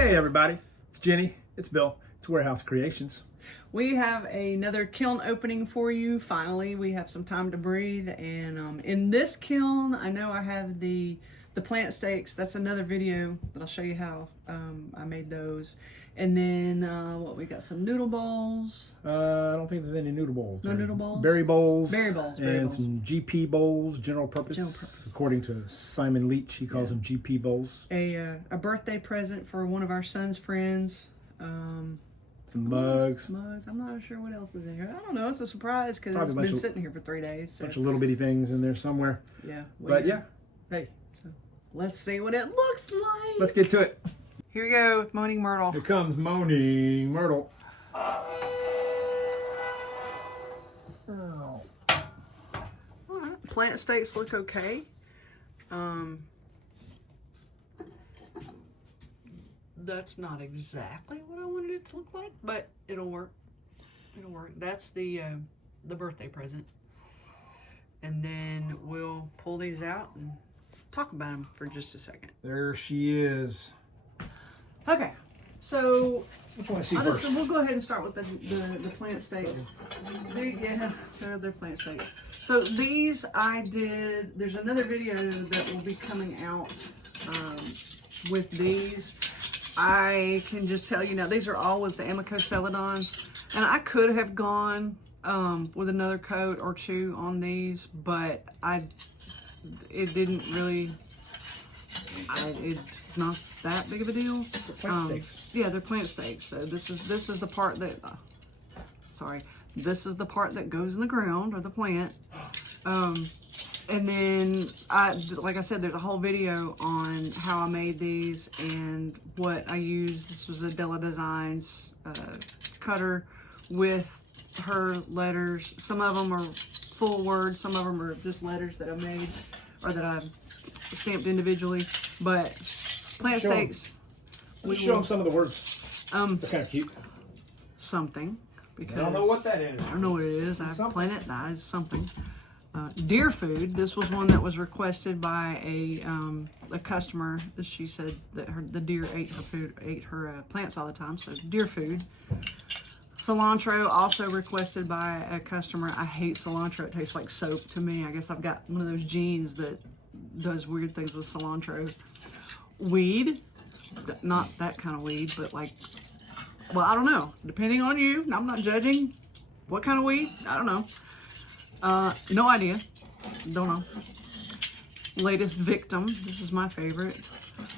Hey everybody, it's Jenny, it's Bill, it's Warehouse Creations. We have another kiln opening for you. Finally, we have some time to breathe. And in this kiln, I know I have the plant stakes. That's another video that I'll show you how I made those. And then what we got, some noodle bowls. I don't think there's any noodle bowls. No noodle bowls? Berry bowls. Berry bowls. And some GP bowls, general purpose. According to Simon Leach, he calls them GP bowls. A birthday present for one of our son's friends. Some mugs. I'm not sure what else is in here. I don't know. It's a surprise because it's been sitting here for 3 days. So. Bunch of little bitty things in there somewhere. Yeah. But yeah, hey. So let's see what it looks like. Let's get to it. Here we go with Moaning Myrtle. Here comes Moaning Myrtle. All right. Plant stakes look okay. That's not exactly what I wanted it to look like, but it'll work. It'll work. That's the birthday present. And then we'll pull these out and talk about them for just a second. There she is. Okay, so Which one I see first? we'll go ahead and start with the plant stakes. Yeah, they're plant stakes. So these I did. There's another video that will be coming out with these. I can just tell you now, these are all with the Amico Celadons, and I could have gone with another coat or two on these, but it didn't really. It's not that big of a deal. Yeah, they're plant stakes. So this is the part that this is the part that goes in the ground or the plant. And then like I said, there's a whole video on how I made these and what I used. This was a Della Designs cutter with her letters. Some of them are full words, some of them are just letters that I made or that I stamped individually. But plant stakes. Let's show them some of the words. They're kind of cute. Something. Because I don't know what that is. I don't know what it is. I planted that is something. Deer food. This was one that was requested by a customer. She said that the deer ate her plants all the time. So deer food. Cilantro, also requested by a customer. I hate cilantro. It tastes like soap to me. I guess I've got one of those genes that does weird things with cilantro. Weed, not that kind of weed, but like, well, I don't know. Depending on you, I'm not judging. What kind of weed? I don't know. No idea. Don't know. Latest victim. This is my favorite.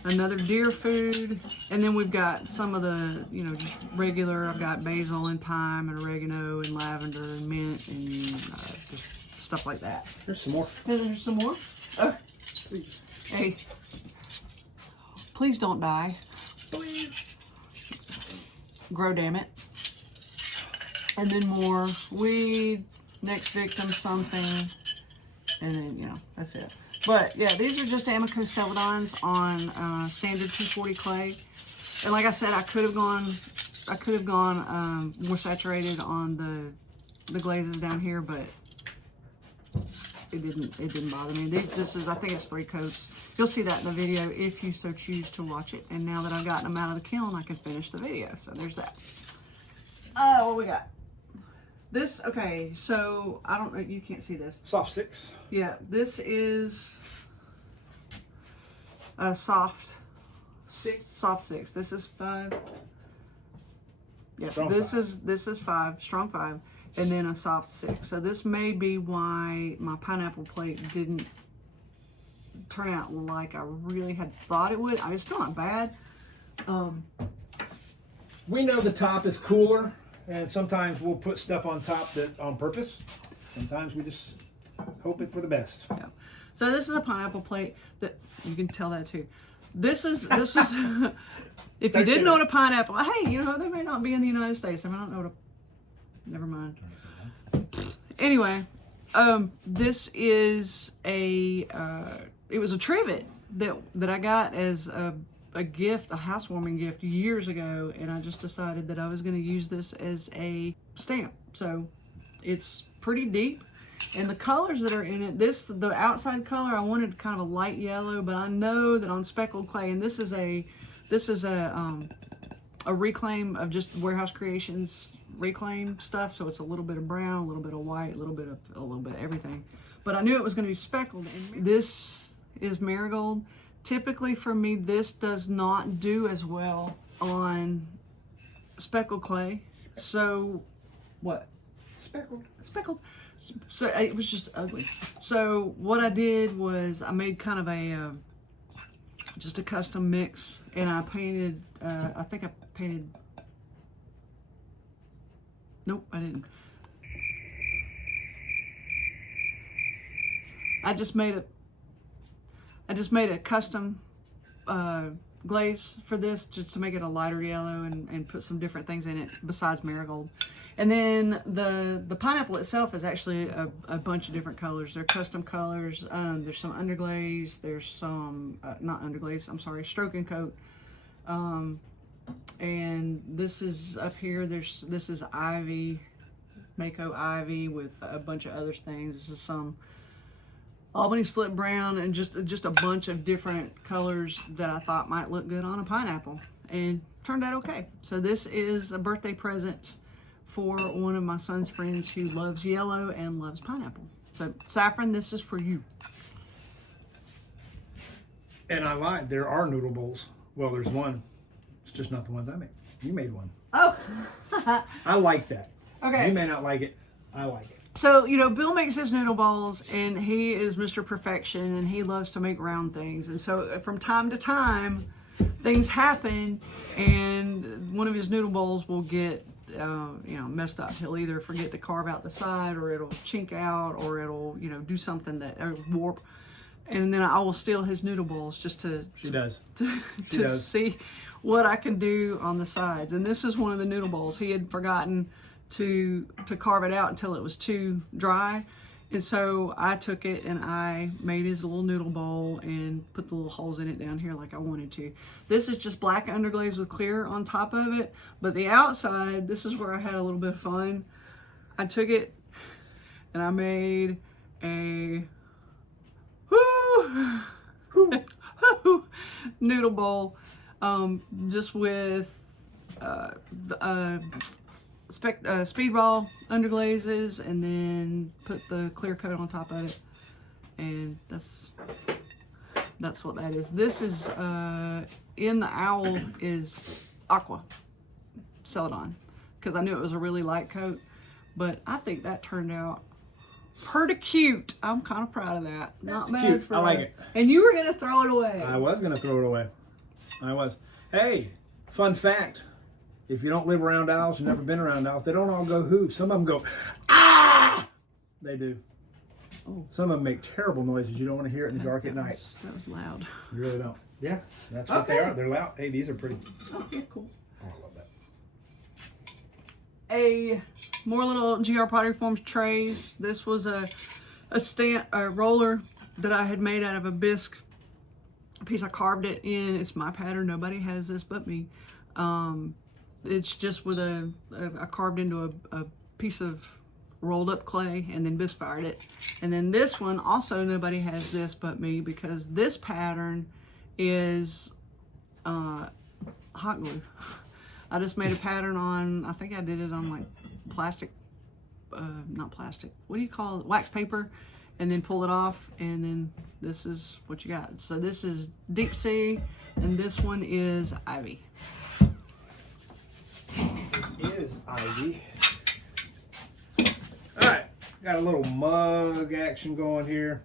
Another deer food. And then we've got some of the, just regular. I've got basil and thyme and oregano and lavender and mint and just stuff like that. There's some more. There's some more? Oh, hey. Please don't die. Please. Grow, damn it. And then more weed, next victim something, and then, that's it. But, yeah, these are just Amico Celadons on standard 240 clay. And like I said, I could have gone more saturated on the glazes down here, but it didn't bother me. I think it's 3 coats. You'll see that in the video if you so choose to watch it. And now that I've gotten them out of the kiln, I can finish the video. So there's that. What we got? This, okay, so I don't know, you can't see this. Soft 6. Yeah, this is a soft 6. This is 5. Yeah, this is 5, strong 5, and then a soft 6. So this may be why my pineapple plate didn't turn out like I really had thought it would. I mean, it's still not bad. We know the top is cooler, and sometimes we'll put stuff on top that on purpose. Sometimes we just hope it for the best. Yeah. So this is a pineapple plate that you can tell that too. This is if you didn't know what a pineapple, hey, they may not be in the United States. I mean, I don't know what never mind. Anyway, this is it was a trivet that I got as a gift, a housewarming gift years ago, and I just decided that I was going to use this as a stamp. So It's pretty deep. And the colors that are in it, the outside color, I wanted kind of a light yellow, but I know that on speckled clay, and this is a reclaim of just Warehouse Creations reclaim stuff, so it's a little bit of brown, a little bit of white, a little bit of everything. But I knew it was going to be speckled. And this is marigold. Typically for me, this does not do as well on speckled clay. So, what? Speckled. So it was just ugly. So what I did was I made kind of just a custom mix, and I painted, I think I painted, nope, I didn't. I just made a custom glaze for this, just to make it a lighter yellow and put some different things in it besides marigold. And then the pineapple itself is actually a bunch of different colors. They're custom colors. There's some underglaze. There's some, not underglaze, I'm sorry, stroke and coat. And this is up here, this is ivy, Mako ivy with a bunch of other things. This is some Albany slip brown and just a bunch of different colors that I thought might look good on a pineapple, and turned out okay. So this is a birthday present for one of my son's friends who loves yellow and loves pineapple. So Saffron, this is for you. And I lied, there are noodle bowls. Well, there's one. It's just not the ones I made. You made one. Oh. I like that. Okay. You may not like it. I like it. So, you know, Bill makes his noodle balls, and he is Mr. Perfection, and he loves to make round things. And so from time to time, things happen, and one of his noodle bowls will get, messed up. He'll either forget to carve out the side, or it'll chink out, or it'll, do something that warp. And then I will steal his noodle bowls just to see what I can do on the sides. And this is one of the noodle bowls. He had forgotten to carve it out until it was too dry, and so I took it and I made his little noodle bowl and put the little holes in it down here like I wanted to. This is just black underglaze with clear on top of it, but the outside, this is where I had a little bit of fun. I took it and I made a noodle bowl, just with speedball underglazes, and then put the clear coat on top of it, and that's what that is. This is in the owl is aqua celadon, because I knew it was a really light coat, but I think that turned out pretty cute. I'm kind of proud of that. That's not cute. bad for I like it. And you were gonna throw it away. I was gonna throw it away. I was. Hey, fun fact. If you don't live around owls, you've never been around owls, they don't all go hoo. Some of them go, ah! They do. Oh. Some of them make terrible noises. You don't want to hear it in the dark at night. That was loud. You really don't. Yeah, that's what they are. They're loud. Hey, these are pretty. Oh, yeah, cool. Oh, I love that. More little GR Pottery Forms trays. This was a roller that I had made out of a bisque piece. I carved it in. It's my pattern. Nobody has this but me. It's just with I carved into a piece of rolled up clay and then bisque fired it. And then this one, also nobody has this but me, because this pattern is hot glue. I just made a pattern on, I think I did it on like plastic, not plastic, what do you call it, wax paper, and then pull it off, and then this is what you got. So this is Deep Sea, and this one is Ivy. Is ivy. All right, got a little mug action going here.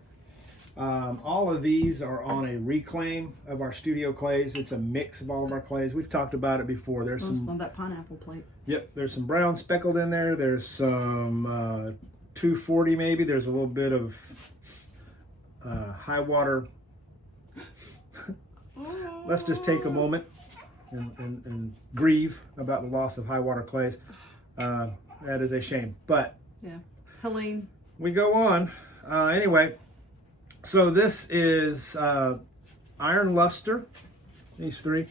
All of these are on a reclaim of our studio clays. It's a mix of all of our clays. We've talked about it before. There's some on that pineapple plate. Yep, there's some brown speckled in there. There's some 240 maybe. There's a little bit of high water. Let's just take a moment and grieve about the loss of high water clays. That is a shame, but yeah, Helene. We go on. Anyway, so this is iron luster. These three.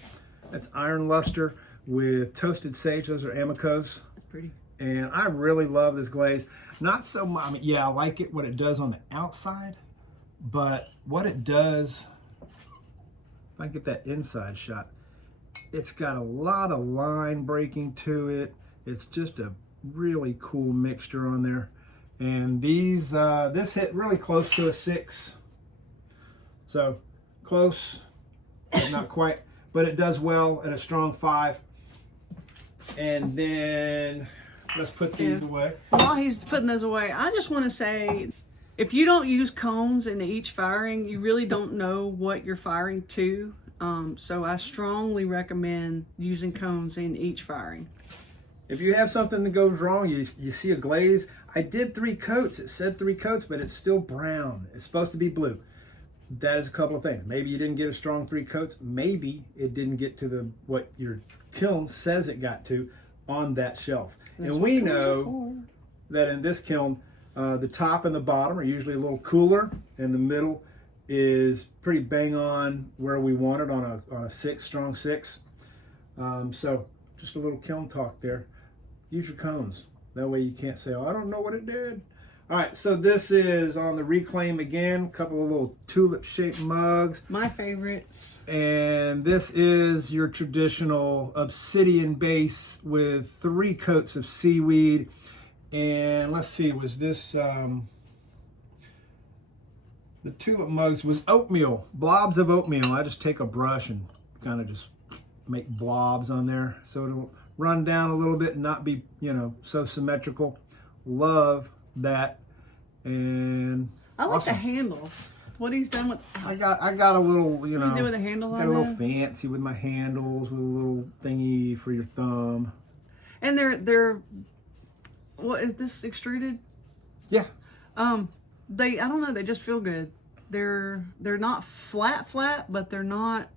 That's iron luster with toasted sage. Those are amicos. That's pretty. And I really love this glaze. Not so much, I mean, yeah, I like it, what it does on the outside, but what it does, if I get that inside shot, it's got a lot of line breaking to it. It's just a really cool mixture on there. And these, this hit really close to a 6. So close, but not quite, but it does well at a strong 5. And then let's put these away. While he's putting those away, I just want to say, if you don't use cones in each firing, you really don't know what you're firing to. So I strongly recommend using cones in each firing. If you have something that goes wrong, you see a glaze. I did 3 coats. It said 3 coats, but it's still brown. It's supposed to be blue. That is a couple of things. Maybe you didn't get a strong 3 coats. Maybe it didn't get to what your kiln says it got to on that shelf. That's and we know that in this kiln, the top and the bottom are usually a little cooler, and the middle is pretty bang on where we want it on a 6, strong 6. So just a little kiln talk there. Use your cones. That way you can't say, oh, I don't know what it did. All right, so this is on the reclaim again, a couple of little tulip-shaped mugs. My favorites. And this is your traditional obsidian base with 3 coats of seaweed. And let's see, was this, the tulip mugs was oatmeal, blobs of oatmeal. I just take a brush and kind of just make blobs on there so it'll run down a little bit and not be, you know, so symmetrical. Love that. And I like awesome. the handles. What he's done with. I got a little, you know, What do you do with the handle got on a little there? fancy with my handles, with a little thingy for your thumb. And they're what is this, extruded? Yeah. I don't know, they just feel good. They're not flat, but they're not,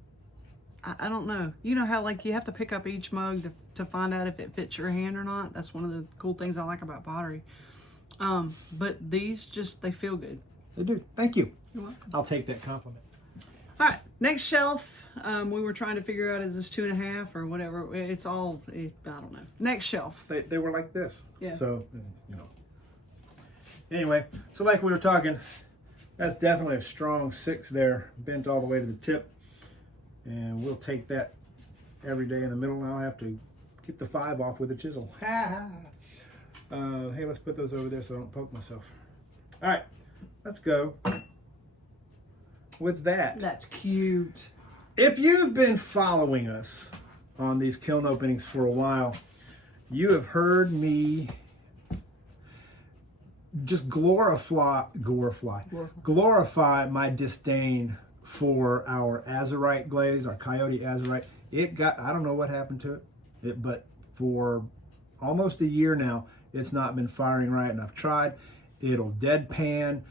I don't know. You know how like you have to pick up each mug to find out if it fits your hand or not? That's one of the cool things I like about pottery. But these just, they feel good. They do. Thank you. You're welcome. I'll take that compliment. All right, next shelf. We were trying to figure out, is this 2.5 or whatever? It's all, I don't know. Next shelf. They were like this. Yeah. So, you know. Anyway, so like we were talking, that's definitely a strong 6 there, bent all the way to the tip. And we'll take that every day in the middle. I'll have to keep the 5 off with a chisel. Hey, let's put those over there so I don't poke myself. All right, let's go with that. That's cute. If you've been following us on these kiln openings for a while, you have heard me just glorify my disdain for our azurite glaze, our coyote azurite. I don't know what happened to it, but for almost a year now, it's not been firing right, and I've tried. It'll deadpan.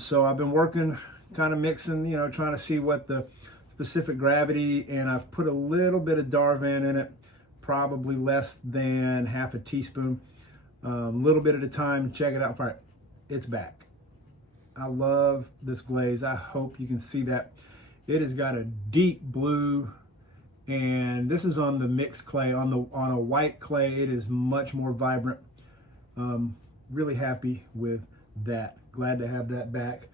So I've been working, kind of mixing, you know, trying to see what the specific gravity, and I've put a little bit of Darvan in it, probably less than half a teaspoon, little bit at a time. Check it out. All right, it's back. I love this glaze. I hope you can see that. It has got a deep blue, and this is on the mixed clay. On a white clay, it is much more vibrant. Really happy with that. Glad to have that back.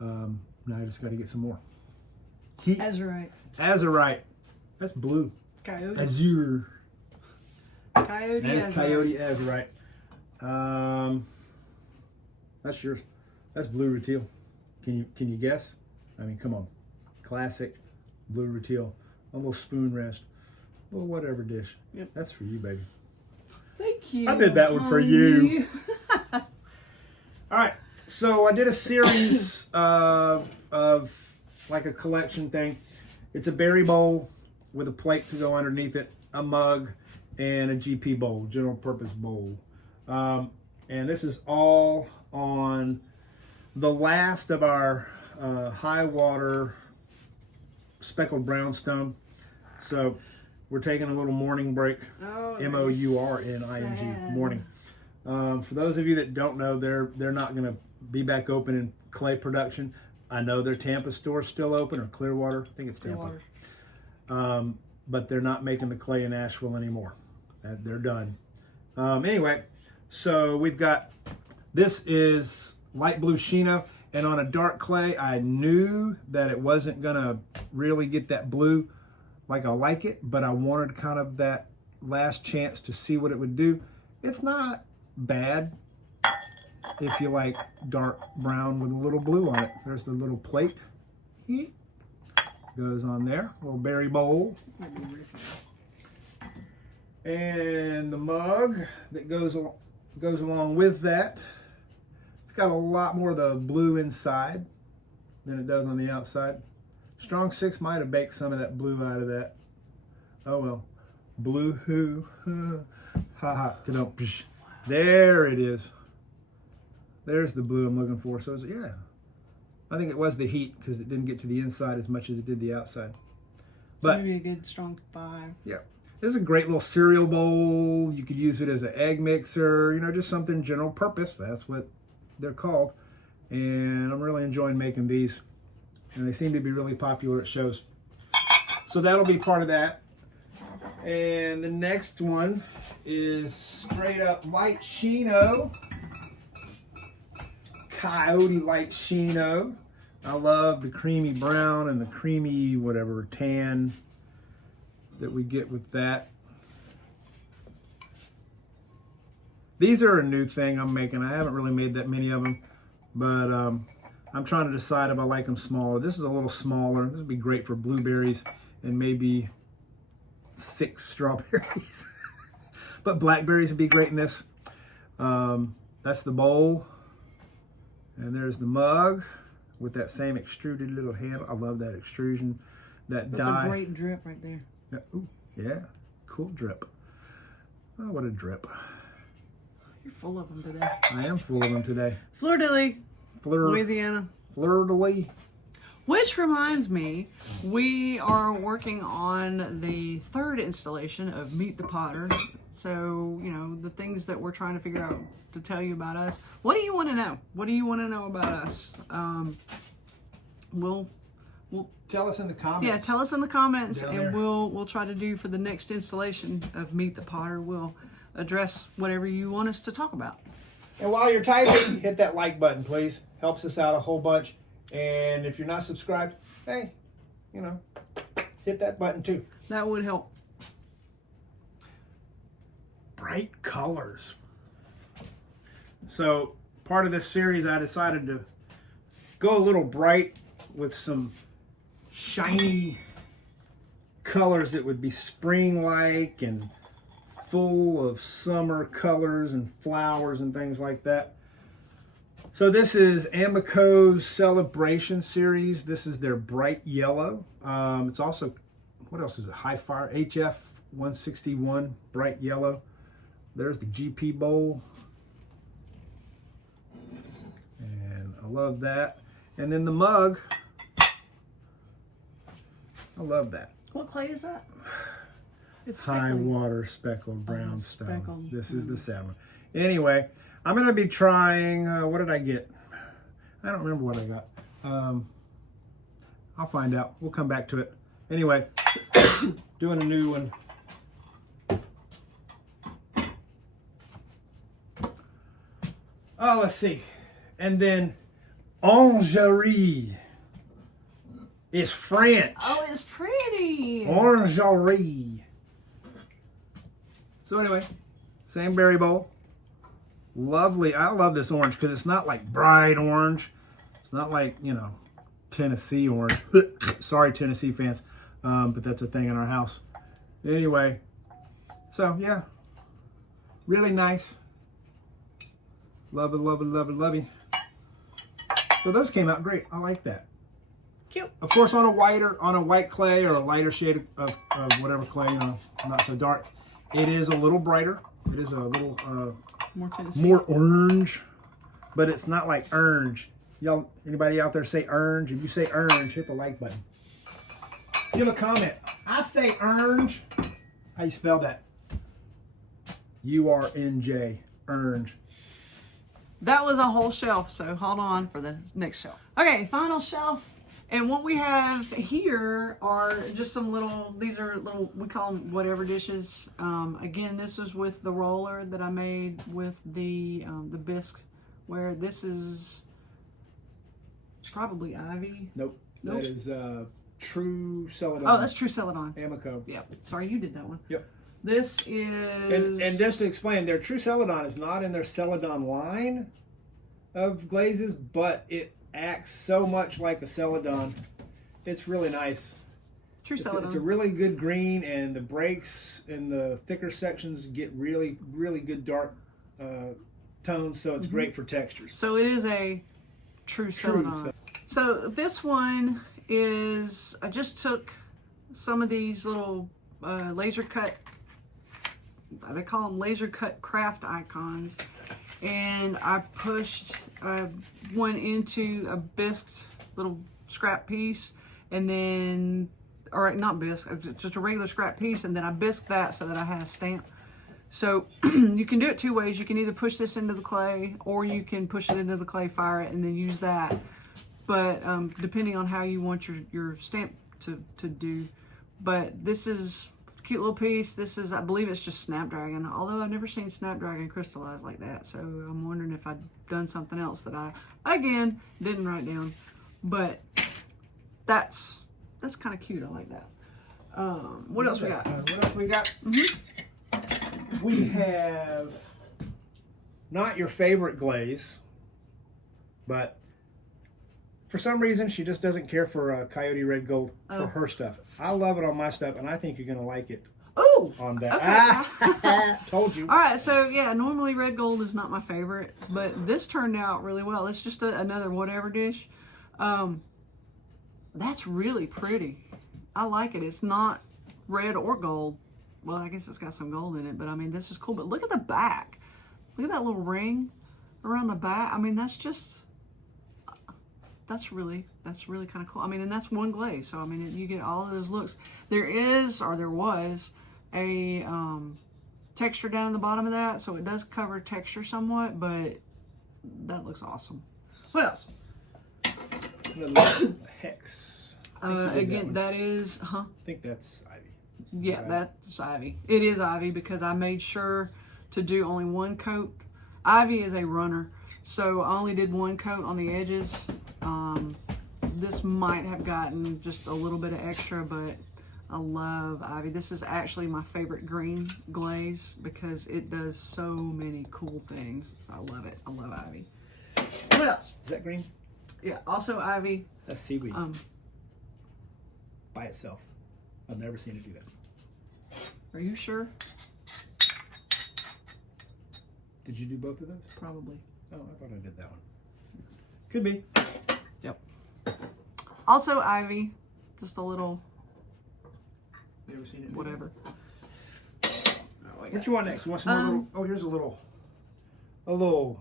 Now I just got to get some more. Azurite. Azurite. That's blue. Coyote. Azure. Coyote. That is Azurite. coyote azurite. That's yours. That's blue rutile. Can you guess? I mean, come on. Classic blue rutile. A little spoon rest. A little whatever dish. Yep. That's for you, baby. Thank you. I did that one for you. All right. So I did a series of like a collection thing. It's a berry bowl with a plate to go underneath it, a mug, and a GP bowl, general purpose bowl. And this is all on the last of our high water speckled brownstone. So we're taking a little morning break. Oh, M-O-U-R-N-I-N-G, sad. morning. For those of you that don't know, they're not going to be back open in clay production. I know their Tampa store's still open, or Clearwater. I think it's Tampa. Clearwater. But they're not making the clay in Asheville anymore. They're done. Anyway, so we've got, this is light blue Shino, and on a dark clay, I knew that it wasn't gonna really get that blue like I like it, but I wanted kind of that last chance to see what it would do. It's not bad if you like dark brown with a little blue on it. There's the little plate. Goes on there, little berry bowl. And the mug that goes along with that. It's got a lot more of the blue inside than it does on the outside. Strong 6 might have baked some of that blue out of that. Oh well. Blue hoo. Ha ha. There it is. There's the blue I'm looking for. So it's, yeah. I think it was the heat because it didn't get to the inside as much as it did the outside. But maybe a good strong 5. Yeah. This is a great little cereal bowl. You could use it as an egg mixer, you know, just something general purpose. That's what they're called. And I'm really enjoying making these. And they seem to be really popular at shows. So that'll be part of that. And the next one is straight up light Shino. Coyote light Shino. I love the creamy brown and the creamy whatever tan that we get with that. These are a new thing I'm making. I haven't really made that many of them, but I'm trying to decide if I like them smaller. This is a little smaller. This would be great for blueberries and maybe 6 strawberries. But blackberries would be great in this. That's the bowl. And there's the mug with that same extruded little handle. I love that extrusion, that That's dye. a great drip right there. Yeah, ooh, yeah, cool drip. Oh, what a drip. You're full of them today. I am full of them today. Fleur-de-lis, Louisiana. Fleur-de-lis. Which reminds me, we are working on the 3rd installation of Meet the Potter. So, you know, the things that we're trying to figure out to tell you about us. What do you want to know? What do you want to know about us? We'll tell us in the comments. Yeah, tell us in the comments, Down and there. we'll try to do for the next installation of Meet the Potter. We'll address whatever you want us to talk about. And while you're typing, hit that like button, please. Helps us out a whole bunch. And if you're not subscribed, hey, you know, hit that button too. That would help. Bright colors. So part of this series, I decided to go a little bright with some shiny colors that would be spring-like and full of summer colors and flowers and things like that. So this is Amico's Celebration Series. This is their bright yellow. It's also, what else is it? High Fire HF 161 bright yellow. There's the GP bowl. And I love that. And then the mug. I love that. What clay is that? It's High speckly. water speckled brown stone. speckled. This is the sad one. Anyway, I'm going to be trying, what did I get? I don't remember what I got. I'll find out. We'll come back to it. Anyway, doing a new one. Oh, let's see. And then Orangerie. It's French. Oh, it's pretty. Orangerie. So anyway, same berry bowl. Lovely. I love this orange because it's not like bright orange. It's not like, you know, Tennessee orange. Sorry, Tennessee fans, but that's a thing in our house. Anyway, so yeah, really nice. Love it, love it, love it, love it. So those came out great. I like that. Cute. Of course, on a white clay or a lighter shade of whatever clay, you know, not so dark. It is a little brighter. It is a little More Tennessee. more orange, but it's not like orange. Y'all, anybody out there say orange? If you say orange, hit the like button. Give a comment. I say orange. How you spell that? URNJ. Orange. That was a whole shelf, so hold on for the next shelf. Okay, final shelf. And what we have here are just some little, these are little, we call them whatever dishes. Again, this is with the roller that I made with the bisque, where this is probably ivy. Nope. That is true celadon. Oh, that's true celadon. Amico. Yep. Sorry, you did that one. Yep. This is... And just to explain, their true celadon is not in their celadon line of glazes, but it acts so much like a celadon. It's really nice. True celadon. It's a really good green, and the breaks in the thicker sections get really, really good dark tones, so it's great for textures. So it is a true celadon. So this one is, I just took some of these little laser cut, they call them laser cut craft icons, and I pushed one into a bisque little scrap piece, and then, or not bisque, just a regular scrap piece, and then I bisqued that so that I had a stamp. So you can do it two ways. You can either push this into the clay, or you can push it into the clay, fire it, and then use that. But depending on how you want your stamp to do. But this is a cute little piece. This is, I believe it's just Snapdragon, although I've never seen Snapdragon crystallized like that. So I'm wondering if I'd done something else that I, again, didn't write down. But that's kind of cute. I like that. What else we got? What else we got? We have not your favorite glaze, but for some reason she just doesn't care for Coyote Red Gold for her stuff. I love it on my stuff, and I think you're going to like it. Ooh, on that. Okay. Told you. All right, so yeah, normally red gold is not my favorite, but this turned out really well. It's just another whatever dish. That's really pretty. I like it. It's not red or gold. Well, I guess it's got some gold in it, but I mean, this is cool. But look at the back. Look at that little ring around the back. I mean, that's really kind of cool. I mean, and that's one glaze. So, I mean, you get all of those looks. There was a texture down at the bottom of that. So it does cover texture somewhat, but that looks awesome. What else? Hex. Again, that is, I think that's ivy. Yeah, right. That's ivy. It is ivy because I made sure to do only one coat. Ivy is a runner, so I only did one coat on the edges. This might have gotten just a little bit of extra, but I love ivy. This is actually my favorite green glaze because it does so many cool things. So I love it. I love ivy. What else? Is that green? Yeah, also ivy. That's seaweed. By itself. I've never seen it do that. Are you sure? Did you do both of those? Probably. Oh, I thought I did that one. Could be. Yep. Also ivy. Just a little. Never seen it. Whatever. What you want next? You want some more little? Oh, here's a little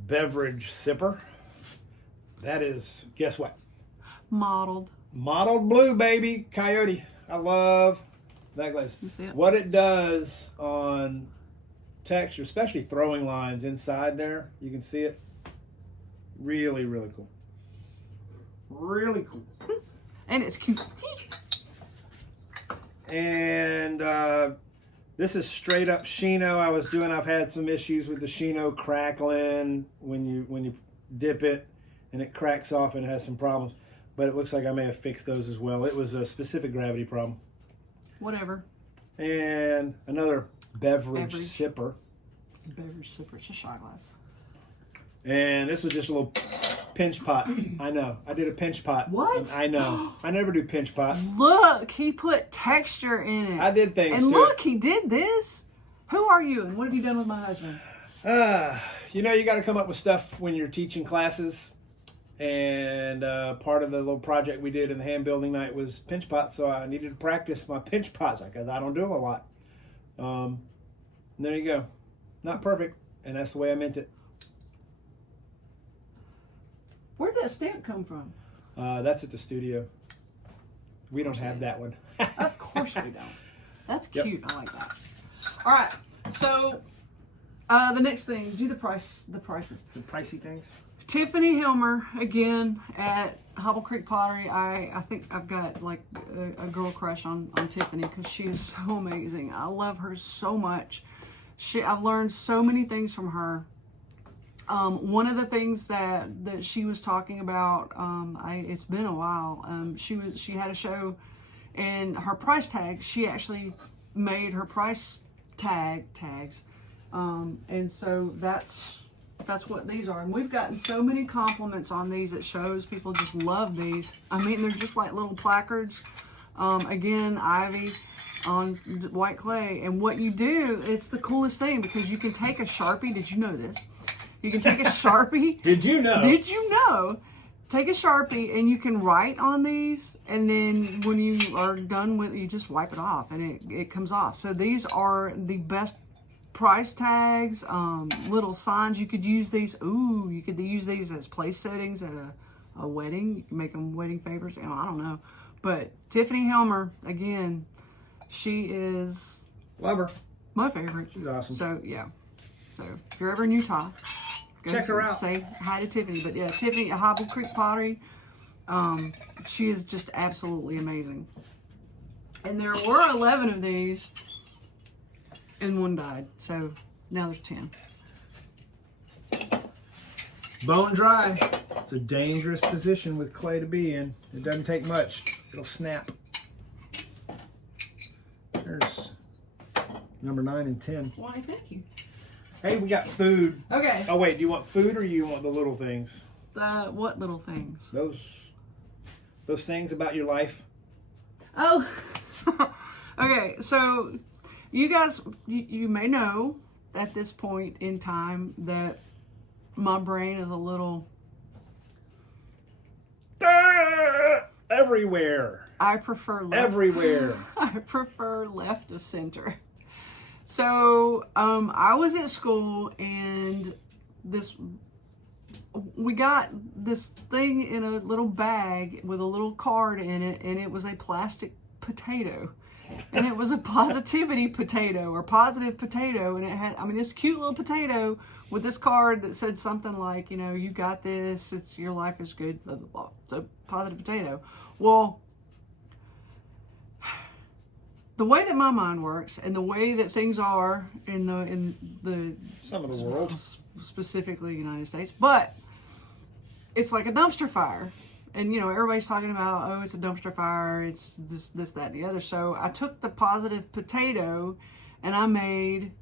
beverage sipper. That is, guess what? Mottled blue, baby. Coyote. I love that glaze. You see it? What it does on texture, especially throwing lines inside there, you can see it. Really, really cool. Really cool. And it's cute. And this is straight up Shino. I've had some issues with the Shino crackling when you dip it and it cracks off and it has some problems. But it looks like I may have fixed those as well. It was a specific gravity problem. Whatever. And another beverage sipper. Beverage sipper. It's a shot glass. And this was just a little pinch pot. I know. I did a pinch pot. What? I know. I never do pinch pots. Look, he put texture in it. I did things and to look, it. he did this. Who are you and what have you done with my husband? You know, you got to come up with stuff when you're teaching classes. And part of the little project we did in the hand building night was pinch pots, so I needed to practice my pinch pots because I don't do them a lot. There you go. Not perfect, and that's the way I meant it. Where'd that stamp come from? That's at the studio. We don't have that one. Of course we don't. That's cute. Yep. I like that. All right. So the next thing, do the prices. The pricey things. Tiffinie Helmer again at Hobble Creek Pottery, I think I've got like a girl crush on Tiffinie because she is so amazing. I love her so much. I've learned so many things from her. One of the things that she was talking about, it's been a while. She had a show, and her price tag. She actually made her price tags, and so that's what these are. And we've gotten so many compliments on these at shows. People just love these. I mean, they're just like little placards. Again, ivy on white clay. And what you do, it's the coolest thing because you can take a Sharpie. Did you know this? You can take a Sharpie. Did you know? Did you know? Take a Sharpie and you can write on these, and then when you are done with it, you just wipe it off and it comes off. So these are the best price tags, little signs. You could use these. Ooh, you could use these as place settings at a wedding. You can make them wedding favors. I don't know. But Tiffinie Helmer, again, she is... Love her. My favorite. She's awesome. So, yeah. So, if you're ever in Utah, check her out. Say hi to Tiffinie. But yeah, Tiffinie at Hobble Creek Pottery, she is just absolutely amazing. And there were 11 of these, and one died. So now there's 10. Bone dry. It's a dangerous position with clay to be in. It doesn't take much. It'll snap. There's number 9 and 10. Why, thank you. Hey, we got food. Okay. Oh wait, do you want food or you want the little things? What little things? Those things about your life. Oh. Okay, so you guys, you may know at this point in time that my brain is a little... Everywhere. I prefer left. Everywhere. I prefer left of center. So I was at school and we got this thing in a little bag with a little card in it, and it was a plastic potato. And it was a positivity potato or positive potato, and it had, this cute little potato with this card that said something like, you got this, your life is good, blah, blah, blah. So positive potato. Well, the way that my mind works and the way that things are in the some of the world, specifically the United States, but it's like a dumpster fire. And, everybody's talking about, oh, it's a dumpster fire, it's this, that, and the other. So I took the positive potato and I made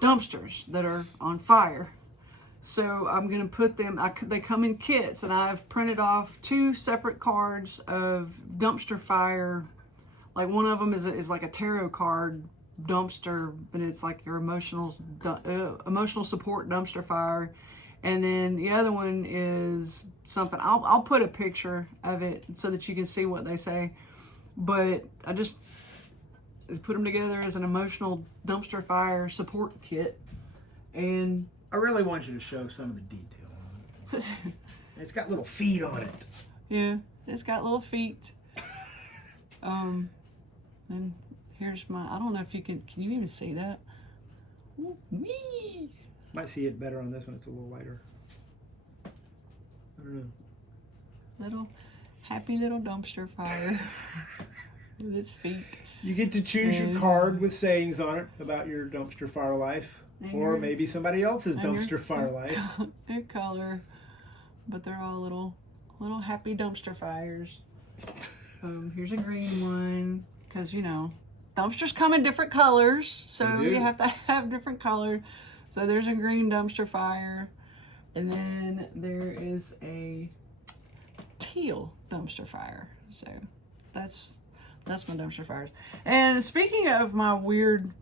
dumpsters that are on fire. So I'm going to put them, they come in kits, and I've printed off 2 separate cards of dumpster fire. Like one of them is like a tarot card dumpster, and it's like your emotional support dumpster fire. And then the other one is something, I'll put a picture of it so that you can see what they say. But I just put them together as an emotional dumpster fire support kit. And I really want you to show some of the detail on it. It's got little feet on it. Yeah, it's got little feet. And here's I don't know if you can you even see that? Whee! Might see it better on this one. It's a little lighter. I don't know. Happy little dumpster fire with its feet. You get to choose your card with sayings on it about your dumpster fire life, or maybe somebody else's dumpster fire life. Their color, but they're all little happy dumpster fires. Here's a green one because dumpsters come in different colors, so you have to have different colors. So there's a green dumpster fire, and then there is a teal dumpster fire. So that's my dumpster fires. And speaking of my weirdness,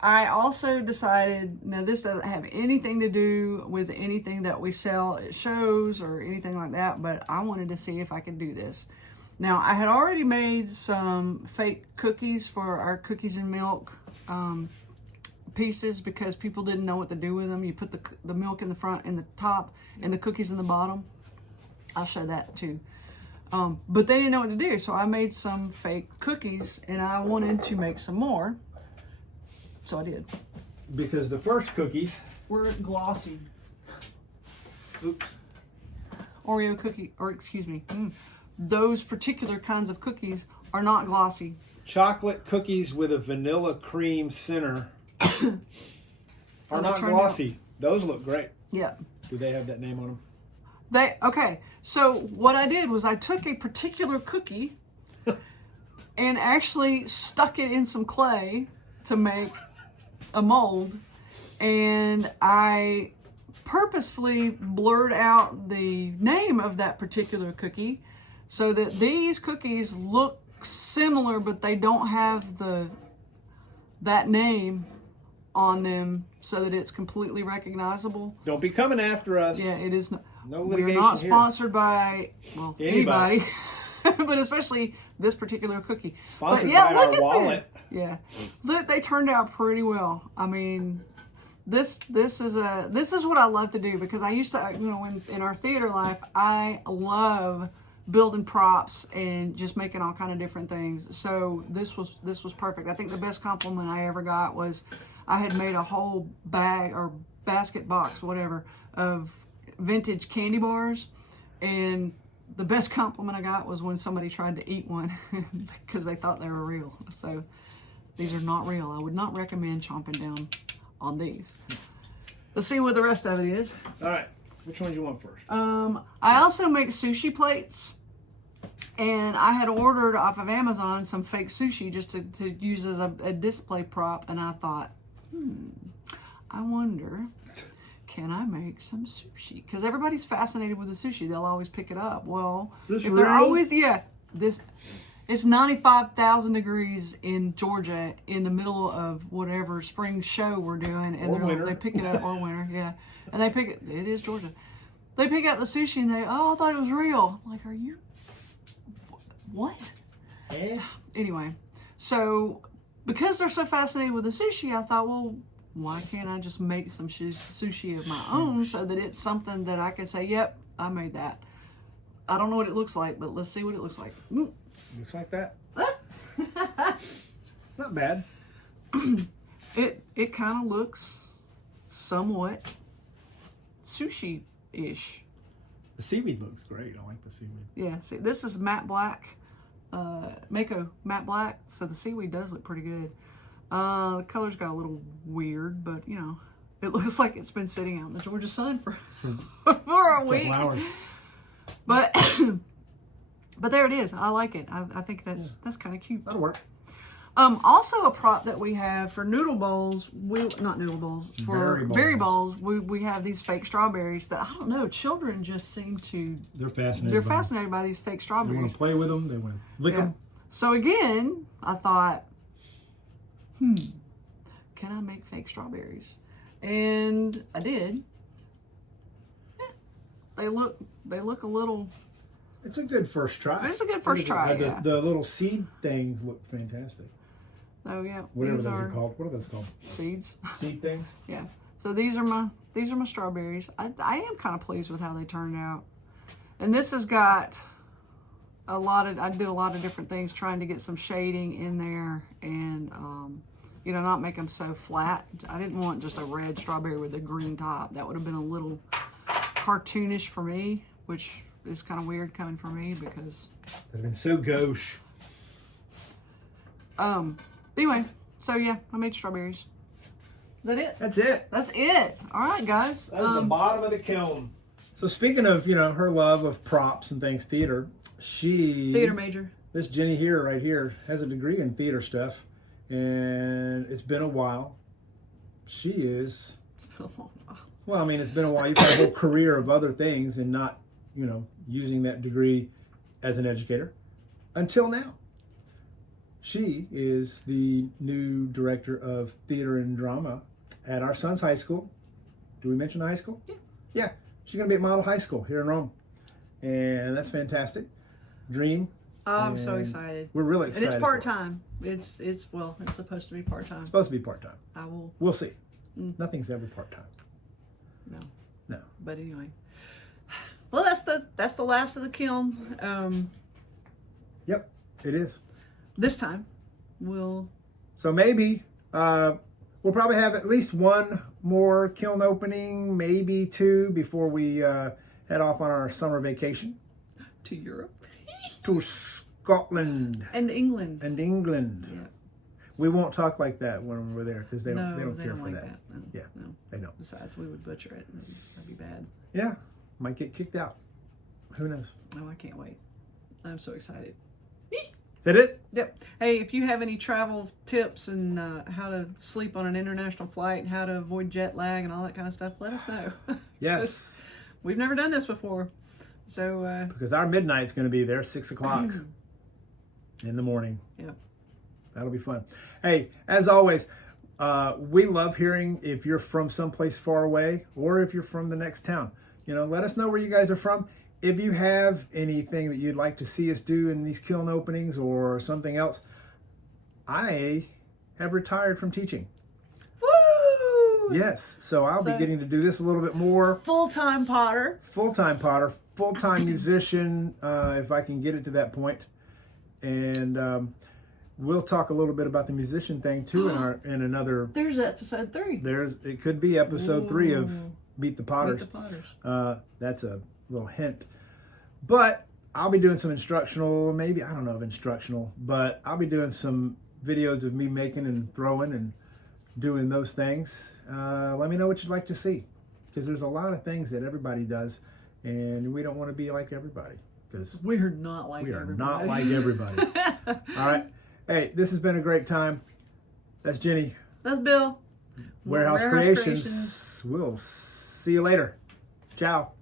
I also decided, now this doesn't have anything to do with anything that we sell at shows or anything like that, but I wanted to see if I could do this. Now, I had already made some fake cookies for our cookies and milk pieces because people didn't know what to do with them. You put the milk in the front and the top and the cookies in the bottom. I'll show that too. But they didn't know what to do, so I made some fake cookies and I wanted to make some more. So I did. Because the first cookies were glossy. Oops. Oreo cookie, or excuse me, those particular kinds of cookies are not glossy. Chocolate cookies with a vanilla cream center are not glossy. Those look great. Yeah. Do they have that name on them? Okay, so what I did was I took a particular cookie and actually stuck it in some clay to make a mold, and I purposefully blurred out the name of that particular cookie so that these cookies look similar, but they don't have that name on them so that it's completely recognizable. Don't be coming after us. Yeah, it is not. No litigation We're not here. sponsored by anybody. But especially this particular cookie. Sponsored but yeah, by look our at wallet. This. Yeah, look, they turned out pretty well. I mean, this is what I love to do, because I used to, in our theater life, I love building props and just making all kind of different things. So this was perfect. I think the best compliment I ever got was I had made a whole bag or basket box, whatever, of vintage candy bars, and the best compliment I got was when somebody tried to eat one because they thought they were real. So these are not real. I would not recommend chomping down on these. Let's see what the rest of it is. All right. Which one do you want first? I also make sushi plates, and I had ordered off of Amazon some fake sushi just to use as a display prop, and I thought, I wonder, can I make some sushi? Because everybody's fascinated with the sushi. They'll always pick it up. Well, This if they're real? always, it's 95,000 degrees in Georgia in the middle of whatever spring show we're doing, and they pick it up, or winter, yeah. And they pick it is Georgia. They pick up the sushi and I thought it was real. I'm like, are you, what? Yeah. Anyway, so because they're so fascinated with the sushi, I thought, well, why can't I just make some sushi of my own so that it's something that I can say, yep, I made that. I don't know what it looks like, but let's see what it looks like. Looks like that. Not bad. It kind of looks somewhat sushi-ish. The seaweed looks great. I like the seaweed. Yeah, see, this is matte black, Mako matte black, so the seaweed does look pretty good. The color's got a little weird, but it looks like it's been sitting out in the Georgia sun for a week. Couple hours. But but there it is. I like it. I think that's kind of cute. That'll work. Also a prop that we have for noodle bowls, not noodle bowls, for berry bowls, we have these fake strawberries that, I don't know, children just seem to, They're fascinated. they're fascinated by these fake They strawberries. want to play with them. They want to lick them. So again, I thought, can I make fake strawberries? And I did. They look a little. It's a good first try. It's a good first try. Yeah. The little seed things look fantastic. Oh yeah. Whatever these those are called. What are those called? Seeds. Seed things. Yeah. So these are my strawberries. I am kind of pleased with how they turned out. And this has got I did a lot of different things trying to get some shading in there, and not make them so flat. I didn't want just a red strawberry with a green top. That would have been a little cartoonish for me, which is kind of weird coming from me because They've been so gauche. anyway, so yeah, I made strawberries. Is that it? That's it. That's it. All right, guys. That was the bottom of the kiln. So speaking of, her love of props and things, theater major. This Jenny right here, has a degree in theater stuff, and it's been a while. She is, well, I mean, it's been a while. You've had a whole career of other things and not, using that degree as an educator until now. She is the new director of theater and drama at our son's high school. Do we mention the high school? Yeah. Yeah. She's going to be at Model High School here in Rome. And that's fantastic. Dream. I'm so excited. We're really excited. And it's part-time. It's supposed to be part-time. It's supposed to be part-time. I will. We'll see. Nothing's ever part-time. No. But anyway. Well, that's the last of the kiln. Yep, it is. This time, we'll. So maybe we'll probably have at least one more kiln opening, maybe two, before we, and head off on our summer vacation To Europe. to Scotland And England. Yeah. We won't talk like that when we're there because they don't care for like that. No, Yeah, no. they don't. Besides, we would butcher it. And that'd be bad. Yeah, might get kicked out. Who knows? Oh, I can't wait. I'm so excited. Is that it? Yep. Hey, if you have any travel tips and how to sleep on an international flight and how to avoid jet lag and all that kind of stuff, let us know. Yes. We've never done this before. So, Because our midnight's going to be there 6 o'clock in the morning. Yep. That'll be fun. Hey, as always, we love hearing if you're from someplace far away or if you're from the next town. You know, let us know where you guys are from. If you have anything that you'd like to see us do in these kiln openings or something else, I have retired from teaching. Woo! Yes, so I'll be getting to do this a little bit more. Full-time potter. Full-time potter, full-time musician, if I can get it to that point. And we'll talk a little bit about the musician thing too in another. There's episode 3. It could be episode 3 of Meet the Potters. Meet the Potters. That's a little hint. But I'll be doing some instructional, maybe, I don't know if instructional, but I'll be doing some videos of me making and throwing and doing those things. Let me know what you'd like to see, because there's a lot of things that everybody does, and we don't want to be like everybody, because we're not like everybody. All right. Hey, this has been a great time. That's Jenny. That's Bill. Warehouse Creations. We'll see you later. Ciao.